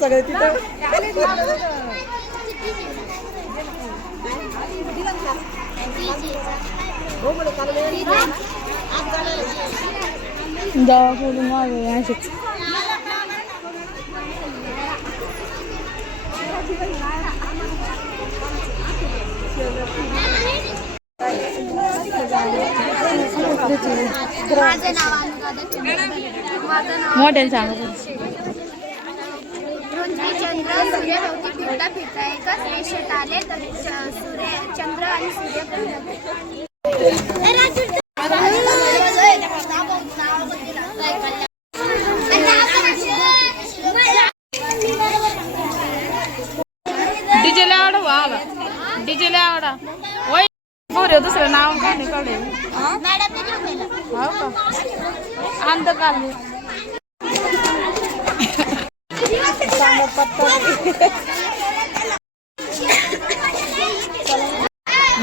सगळे तिथं दवाखान्यातून आले असेच. मोठ्याने सांगा. सूर्यभोवती फिरता फिरता एकाच रेषेत आले तर चंद्र आणि सूर्य डीजे आवडा वा डीजे आवडा वय पोरे दुसरं नाव काय नाही कळले. हो का अंत काढले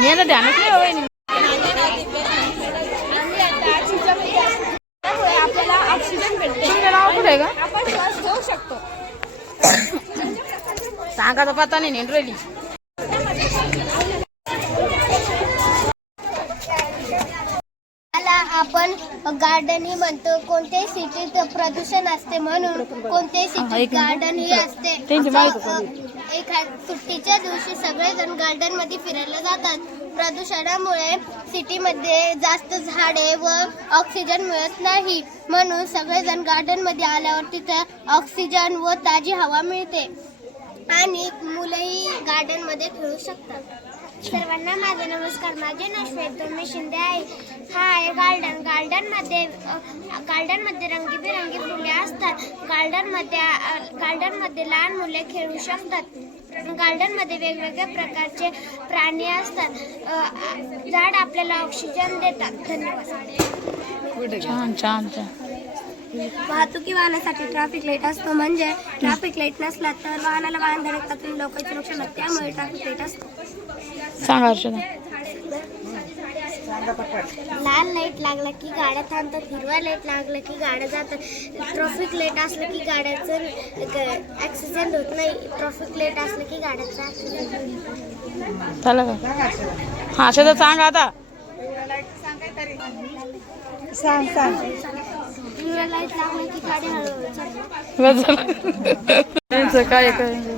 ये ना ध्यानच नाही होय. आपल्याला ऑक्सिजन भेटते. तुमचं नाव कुठे आहे का? आपण श्वास घेऊ शकतो. सांगा तर पता नाही नेंडरेली. आपण गार्डन ही म्हणतो. कोणत्याही सिटीत प्रदूषण असते म्हणून कोणत्याही सिटीत गार्डन ही असते. सुट्टीच्या दिवशी सगळेजण गार्डन मध्ये फिरायला जातात. प्रदूषणामुळे सिटीमध्ये जास्त झाडे व ऑक्सिजन मिळत नाही म्हणून सगळेजण गार्डन मध्ये आल्यावर तिथे ऑक्सिजन व ताजी हवा मिळते आणि मुलंही गार्डन मध्ये खेळू शकतात. सर्वांना माझा नमस्कार. माझे नाव श्वेतोमी शिंदे आहे. हा आहे गार्डन. गार्डन मध्ये रंगीबेरंगी फुले असतात. गार्डन मध्ये लहान मुले खेळू शकतात. गार्डन मध्ये वेगवेगळ्या प्रकारचे प्राणी असतात. झाड आपल्याला ऑक्सिजन देतात. धन्यवाद. छान छान छान. वाहतुकी वाहनासाठी ट्रॅफिक लाईट असतो. म्हणजे ट्रॅफिक लाईट नसला तर वाहनाला वाहन धडकतात लोकांचे नुकसान होते. त्यामुळे ट्रॅफिक लाईट असतो. सांगा अर्चना. लाल लाईट लागला की गाड्या थांबतात. हिरवा लाईट लागला की गाड्या जातात. ट्रॅफिक लाईट असलं की गाड्याचं ॲक्सिडेंट होत नाही. ट्रॅफिक लाईट असलं की गाड्याचा झालं का? हा शेतात सांगा आता. सांग सांग. हिरवा लाईट लागला की गाडी हळूहळू काय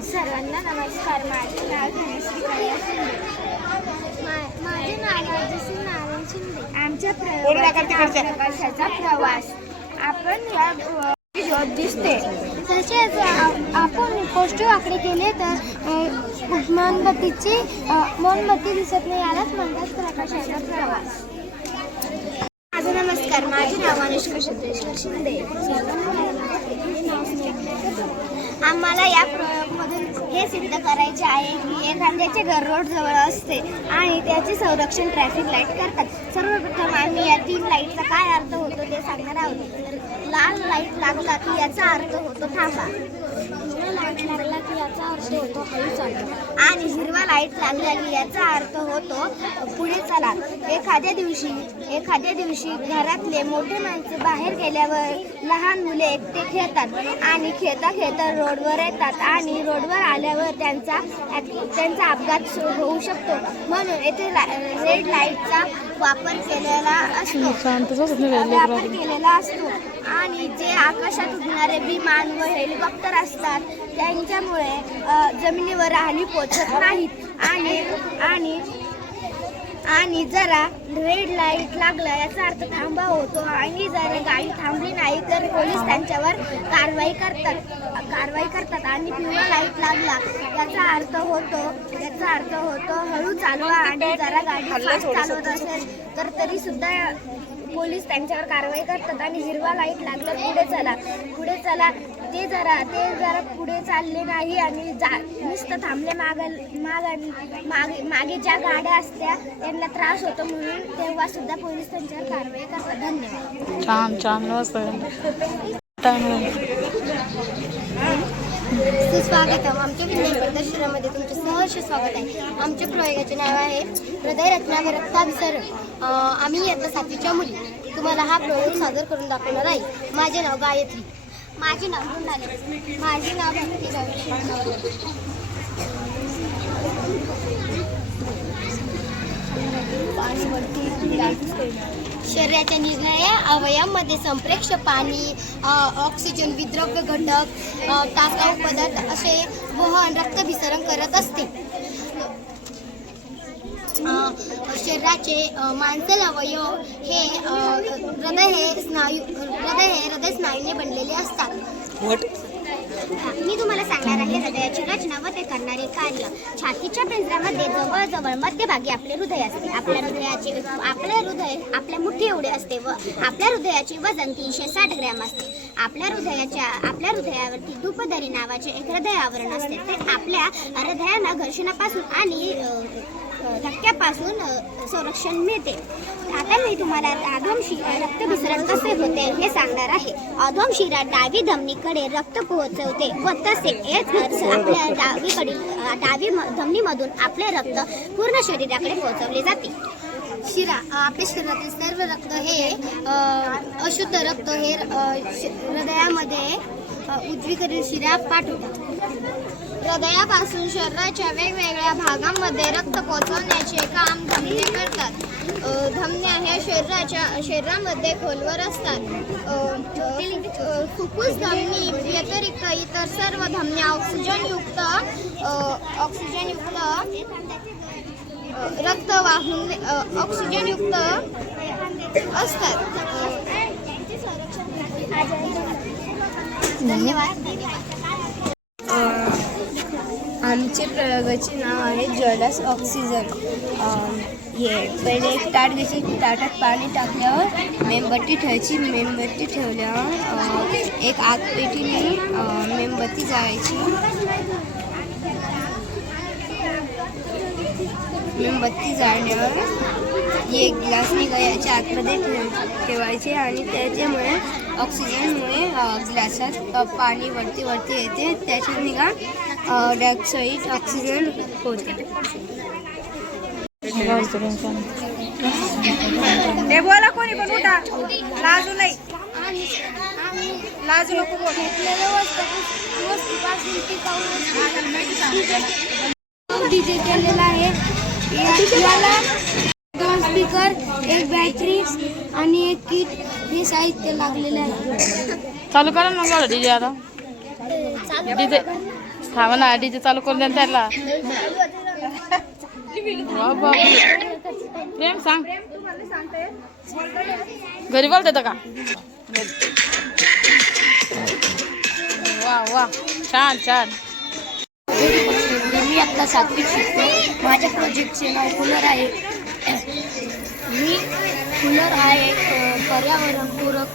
सर्वांना नमस्कार. माझे नाव धनश्री कैलास शिंदे. माझे नाव राजश्री नारायण शिंदे. आमच्या प्रवासाचा प्रवास आपण या दिसते. तसेच आपण पोस्ट वाकडे केले तर मोमबत्ती दिसत नाही. यालाच म्हणतात प्रकाशाचा प्रवास. माझा नमस्कार. माझे नाव अनुष्का सिद्धेश्वर शिंदे. आम्हाला या प्रयोगामधून हे सिद्ध करायचे आहे की एखाद्याचे घर रोड जवळ असते आणि त्याचे संरक्षण ट्रॅफिक लाईट करतात. सर्वप्रथम आम्ही या 3 लाईटचा काय अर्थ होतो ते सांगणार आहोत. लाल लाईट लागला की याचा अर्थ होतो थांबा. हिरवा लाईट लागला की याचा अर्थ होतो हळू चाला आणि हिरवा लाईट लागला की याचा अर्थ होतो पुढे चला. एखाद्या दिवशी घरातले मोठे माणसं बाहेर गेल्यावर लहान मुले एकटे खेळतात आणि खेळता खेळता रोडवर येतात आणि रोडवर आल्यावर त्यांचा अपघात होऊ शकतो. म्हणून येथे रेड लाईटचा वापर केलेला असतो. आणि जे आकाशात उडणारे विमान व हेलिकॉप्टर असतात त्यांच्यामुळे जमिनीवर हानी पोचत नाहीत. आणि जरा रेड लाईट लागला याचा अर्थ थांबा होतो आणि जर गाडी थांबली नाही तर पोलीस त्यांच्यावर कारवाई करतात. आणि पिवळा लाईट लागला याचा अर्थ होतो हळू चालवा आणि जरा गाडी फास्ट चालवत असेल तर तरी सुद्धा पोलीस त्यांच्यावर कारवाई करतात. आणि हिरवा लाईट लागला पुढे चला. ते जरा पुढे चालले नाही आणि नुसतं थांबले. मागे ज्या गाड्या असत्या त्यांना त्रास होतो म्हणून तेव्हा सुद्धा पोलीस त्यांच्यावर कारवाई करतात. धन्यवाद. छान छान. सुस्वागतम. आमच्या विज्ञान प्रदर्शनामध्ये तुमचे सहर्ष स्वागत आहे. आमच्या प्रयोगाचे नाव आहे हृदयरत्ना व रक्ताभिसरण. आम्ही इयत्ता 7वीच्या मुली तुम्हाला हा प्रयोग सादर करून दाखवणार आहे. माझे नाव गायत्री. माझे नाव म्हणाले. माझे नाव भक्ती गौरी. शरीराच्या निरनिराळ्या अवयवांमध्ये संप्रेक्ष पाणी, ऑक्सिजन, विद्रव्य घटक, टाकाऊ पदार्थ असे वहन रक्तभिसरण करत असते. शरीराचे मांसल अवयव हे हृदय स्नायूने बनलेले असतात. मी तुम्हाला सांगणार आहे हृदयाची रचना व ते करणारे कार्य. छातीच्या पिंजऱ्यामध्ये जवळजवळ मध्यभागी आपले हृदय असते. आपले हृदय आपल्या मुठी एवढे असते व आपल्या हृदयाचे वजन 360 ग्रॅम असते. आपल्या हृदयावरती धूपदरी नावाचे एक हृदय आवरण असते. ते आपल्या हृदयाला घर्षणापासून आणि धक्क्यापासून संरक्षण मिळते. आता मी तुम्हाला अधोमशिरा रक्तभिसरण कसे होते हे सांगणार आहे. अधोमशिरा डावी धमनीकडे रक्त पोहोचवते व तसेच आपल्या डावी धमनीमधून आपले रक्त पूर्ण शरीराकडे पोहोचवले जाते. शिरा आपल्या शरीरातील सर्व रक्त हे अशुद्ध रक्त हे हृदयामध्ये उजवीकडील शिरा पाठवतात. हृदयापासून शरीराच्या वेगवेगळ्या भागांमध्ये रक्त पोहोचवण्याचे काम धमन्या करतात. धमन्या ह्या शरीरामध्ये खोलवर असतात. फुफ्फुस धमनी व्यतिरिक्त इतर सर्व धमन्या ऑक्सिजनयुक्त रक्त वाहून ऑक्सिजनयुक्त असतात. धन्यवाद. आमचे प्रयोगाचे नाव आहे ज्वलस ऑक्सिजन. हे पहिले एक ताट घ्यायची, ताटात पाणी टाकल्यावर मेणबत्ती ठेवायची. मेणबत्ती ठेवल्यावर एक आगपेटीने मेणबत्ती जाळायची. मेणबत्ती जाळल्यावर एक ग्लास याच्या आतमध्ये ठेवायचे आणि त्याच्यामुळे ऑक्सिजनमुळे ग्लासात पाणी वरती येते. त्याच्यात निघा डायऑक्साईड ऑक्सिजन होते. ते बोला कोणी पण उठा, लाजू नाही, लाजू नको बोल. डीजे केलेला आहे. याला 2 स्पीकर, एक बॅटरी आणि एक किट हे साहित्य लागलेलं आहे. चालू करा ना मग डीजे. आता डीजे हा म्हणा, डीजे चालू करून द्या त्याला. प्रेम सांग, घरी बोलते का? वा वा, छान छान. मी आता 7वीत शिकतो. माझ्या प्रोजेक्टचे नाव कूलर आहे. कूलर हा एक पर्यावरण पूरक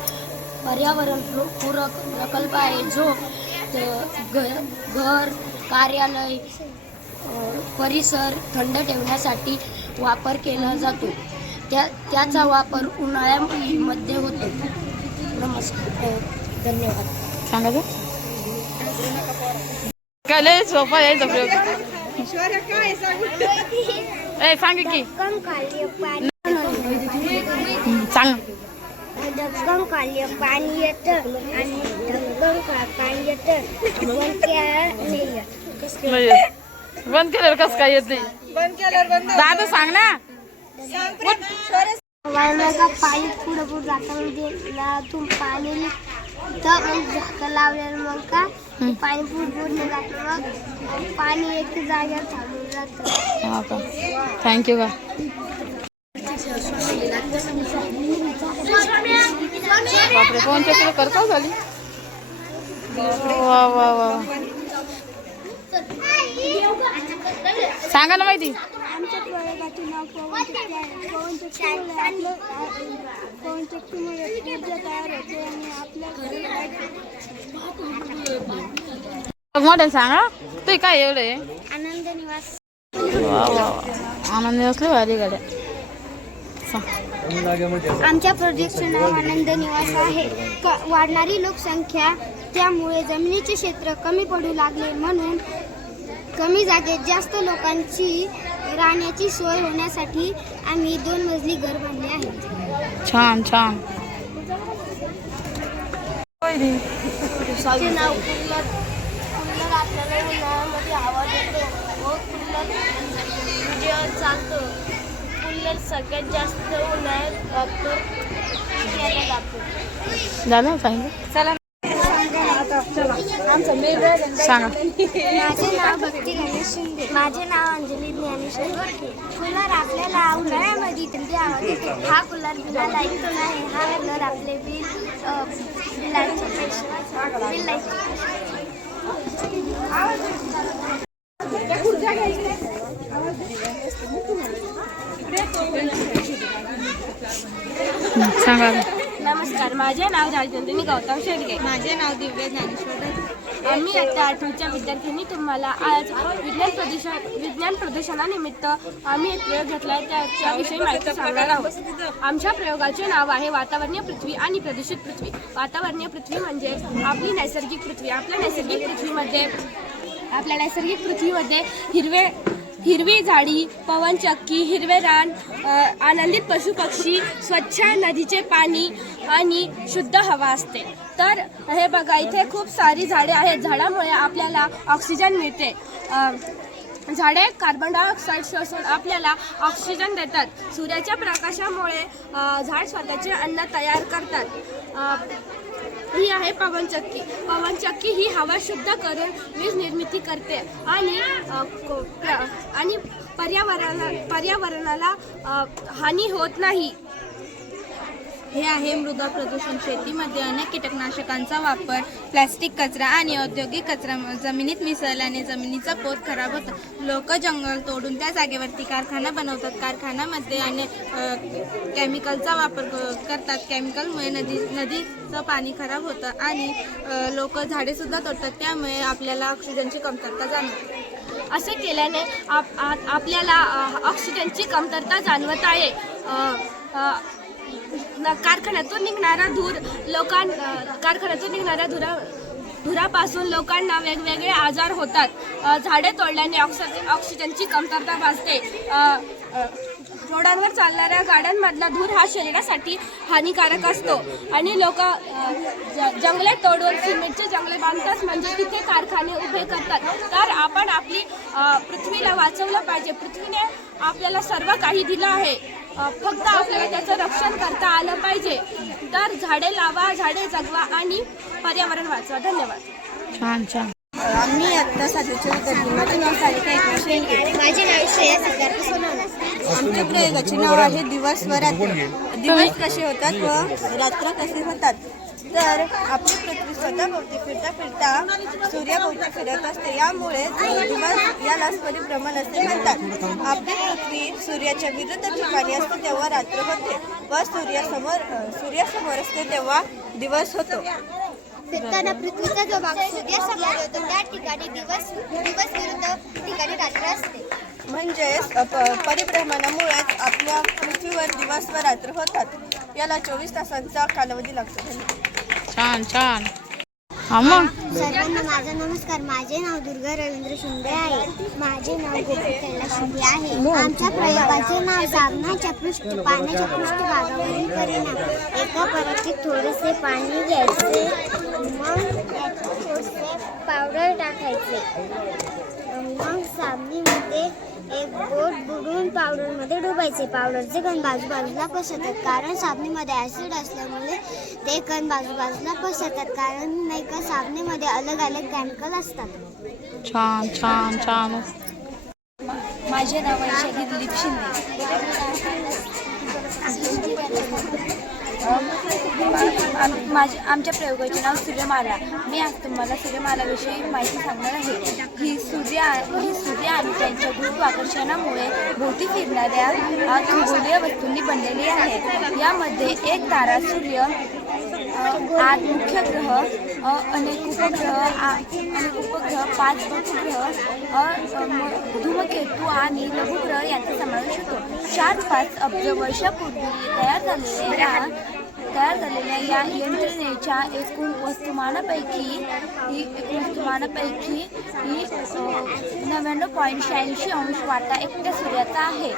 प्रकल्प आहे जो घर, कार्यालय, परिसर थंड ठेवण्यासाठी वापर केला जातो. त्याचा वापर उन्हाळ्यामध्ये होतो. नमस्कार, धन्यवाद. सांगा काय लय सोपा यायचा प्रयोग. सांग की सांग. धक्कन खाल्ले पाणी येतं आणि धक्कन पाणी येतं. बंद केल्यावर कसं काय येत नाही? दादा सांग ना. पाणी पुढं पुढं जातं म्हणजे पाणी तर मग झाकं लावल्यावर मग का पाणी पुढे जातं. मग पाणी एक जागेवर थांबून जातं. हा का, थँक्यू का. बापरे, कोणत्या किलो करता झाली. वा वा वा, सांगा ना माहिती. आमच्या प्रयोगाचे नाव पवन चक्कीमुळे ऊर्जा तयार होते आणि आपल्या मोठ्याने सांगा. तू काय एवढं आहे? आनंद निवास. वा वा, आनंद निवासले भारी गाड्या. आमच्या प्रोजेक्टचे नाव आनंद निवास आहे. वाढणारी लोकसंख्या, त्यामुळे जमिनीचे क्षेत्र कमी पडू लागले म्हणून कमी जागेत जास्त लोकांची राहण्याची सोय होण्यासाठी आम्ही 2 मजली घर बांधले आहे. छान छान. त्याचे नाव कूलर. कूलर आपल्याला उन्हाळ्यामध्ये हवा देतो व कूलर विजेवर चालतो. कूलर सगळ्यात जास्त उन्हाळ्यात वापर केला जातो. झालं पाहिजे. चला सांगा. माझे नाव भक्ती गणेश शिंदे. माझे नाव अंजली ज्ञानेश्वर गोडके. कूलर आपल्याला उन्हाळ्यामध्ये थंडी हवा देतो. हा कूलर बिलाला ऐकून आहे. हा कूलर आपले बिलाचे पैसे बिल सांगा. नमस्कार, माझे नाव राजनंदिनी गौतम शेडगे. माझे नाव दिव्या ज्ञानेश्वर. आम्ही आता 8वीच्या विद्यार्थ्यांनी तुम्हाला आज विज्ञान प्रदर्शनानिमित्त आम्ही एक प्रयोग घेतला आहे त्याविषयी माहिती सांगणार आहोत. आमच्या प्रयोगाचे नाव आहे वातावरणीय पृथ्वी आणि प्रदूषित पृथ्वी. वातावरणीय पृथ्वी म्हणजे आपली नैसर्गिक पृथ्वी. आपल्या नैसर्गिक पृथ्वीमध्ये हिरवी झाडी, पवनचक्की, हिरवे रान, आनंदित पशुपक्षी, स्वच्छ नदीचे पाणी आणि शुद्ध हवा असते. तर हे बघा, इथे खूप सारी झाडे आहेत. झाडामुळे आपल्याला ऑक्सिजन मिळते. झाडे कार्बन डायऑक्साईड शोषून आपल्याला ऑक्सिजन देतात. सूर्याच्या प्रकाशामुळे झाड स्वतःचे अन्न तयार करतात. ही आहे पवनचक्की. पवनचक्की ही हवा शुद्ध करून वीज निर्मिती करते आणि पर्यावरणाला हानी होत नाही. हे आहे मृदा प्रदूषण. शेतीमध्ये अनेक कीटकनाशकांचा वापर, प्लास्टिक कचरा आणि औद्योगिक कचरा जमिनीत मिसळल्याने जमिनीचा पोत खराब होतो. लोक जंगल तोडून त्या जागेवरती कारखाना बनवतात. कारखान्यामध्ये अनेक केमिकलचा वापर करतात. केमिकलमुळे नदीचं पाणी खराब होतं आणि लोक झाडेसुद्धा तोडतात. त्यामुळे आपल्याला ऑक्सिजनची कमतरता जाणवते. असे केल्याने आपल्याला ऑक्सिजनची कमतरता जाणवत आहे. कारखान्यातून निघणारा धुरापासून लोकांना वेगवेगळे आजार होतात. झाडे तोडल्याने ऑक्सिजनची कमतरता भासते. रोडांवर चालणाऱ्या गाड्यांमधला धूर हा शरीरासाठी हानिकारक असतो आणि लोक जंगले तोडून सिमेंटचे जंगले बांधतात, म्हणजे तिथे कारखाने उभे करतात. तर आपण आपली पृथ्वीला वाचवलं पाहिजे. पृथ्वीने आपल्याला सर्व काही दिलं आहे, फक्त आपल्याला त्याचं रक्षण करता आलं पाहिजे. तर झाडे लावा, झाडे जगवा आणि पर्यावरण वाचवा. धन्यवाद. छान छान. आम्ही आत्ता 7वीच्या विद्यार्थी. माझे नाव सारिका एकनाथ शेळके. माझे नाव श्रेया सिद्धार्थ सोनवणे. आमच्या प्रयोगाचे नाव आहे दिवस व रात्र. दिवस कसे होतात व रात्र कसे होतात. तर आपली पृथ्वी स्वतःभोवती फिरता सूर्याभोवती फिरत असते. यामुळे दिवस यालाच परिभ्रमण असे म्हणतात. आपली पृथ्वी सूर्याच्या विरुद्ध ठिकाणी असते तेव्हा रात्र होते व सूर्यासमोर असते तेव्हा दिवस होतो. फिरताना पृथ्वीचा जो भाग सूर्यासमोर होतो त्या ठिकाणी दिवस विरुद्ध ठिकाणी रात्र असते. म्हणजेच परिभ्रमणामुळेच आपल्या पृथ्वीवर दिवस व रात्र होतात. याला 24 तासांचा कालावधी लागतो. छान छान. हा मग सर्वांना माझा नमस्कार. माझे नाव दुर्गा रवींद्र शिंदे आहे. माझे नाव गोपी कैलास शिंदे आहे. आमच्या प्रयोगाचे नाव साबणाच्या पाण्याच्या पृष्ठभागावरील परिणाम. एका परातीत थोडेसे पाणी घ्यायचे, मग थोडेसे पावडर टाकायचे, मग साबणीमध्ये एक बोट बुडवून पावडरमध्ये डुबायचे. पावडरचे कण बाजूबाजूला पसरतात, कारण साबणीमध्ये ॲसिड असल्यामुळे ते कण बाजूबाजूला पसरतात, कारण नाही का साबणीमध्ये अलग अलग केमिकल असतात. छान छान छान. माझे नाव वैशाली दिलीप शिंदे. आमच्या प्रयोगाचे नाव सूर्यमाला. मी आज तुम्हाला सूर्यमालाविषयी माहिती सांगणार आहे. ही सूर्य आणि त्यांच्या गुरुत्वाकर्षणामुळे भोवती फिरणाऱ्या खगोलीय वस्तूंनी बनलेली आहे. यामध्ये एक तारा सूर्य, 8 मुख्य ग्रह, अनेक उपग्रह, 5 उपग्रह, धूमकेतू आणि लघुग्रह यांचा समावेश होतो. 4-5 अब्ज वर्षापूर्वी तयार झालेल्या या यंत्रणेच्या एकूण वस्तुमानापैकी 99.86 वाटा एकट्या सूर्याचा आहे.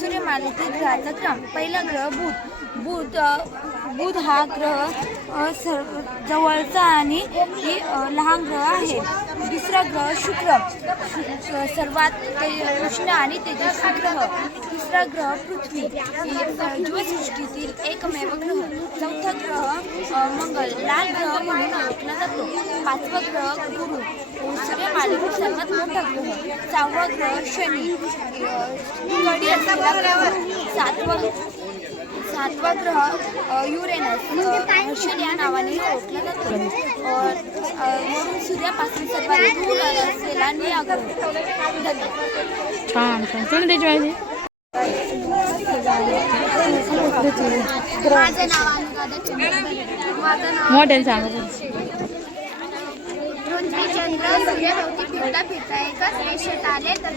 सूर्यमालेतील ग्रहाचा क्रम. पहिला ग्रह बुध हा ग्रह जवळचा आणि लहान ग्रह आहे. दुसरा ग्रह शुक्र, सर्वात उष्ण आणि तेजस्वी ग्रह. तिसरा ग्रह पृथ्वी, जीवसृष्टीतील एकमेव ग्रह. चौथा ग्रह मंगळ, लाल ग्रह म्हणून ओळखला जातो. पाचवा ग्रह गुरु, सूर्यमालेतील सर्वात मोठा ग्रह. सहावा ग्रह शनी, कडी असलेला ग्रह. सातवा ग्रह युरेनस, हर्षल या नावाने ओळखला जातो. वरून सूर्यापासून सर्वात दूर असलेला निळा ग्रह. छान छान. तुम्ही त्याची माहिती माझं नाव अनुराधा चंद्रशेखर. माझं नाव मोठ्याने सांगा. पृथ्वी चंद्र सूर्याभोवती फिरता फिरता एकाच रेषेत आले तर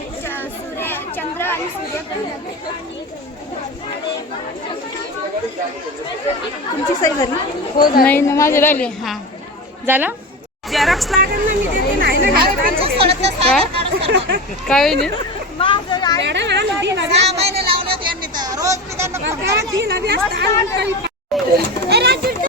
चंद्र आणि सूर्य तुमची सही झाली? हो नाही ना, माझी राहिली. हां झालं. झेरॉक्स लागेल ना, मी देते नाही ना. काय होईल? मॅडम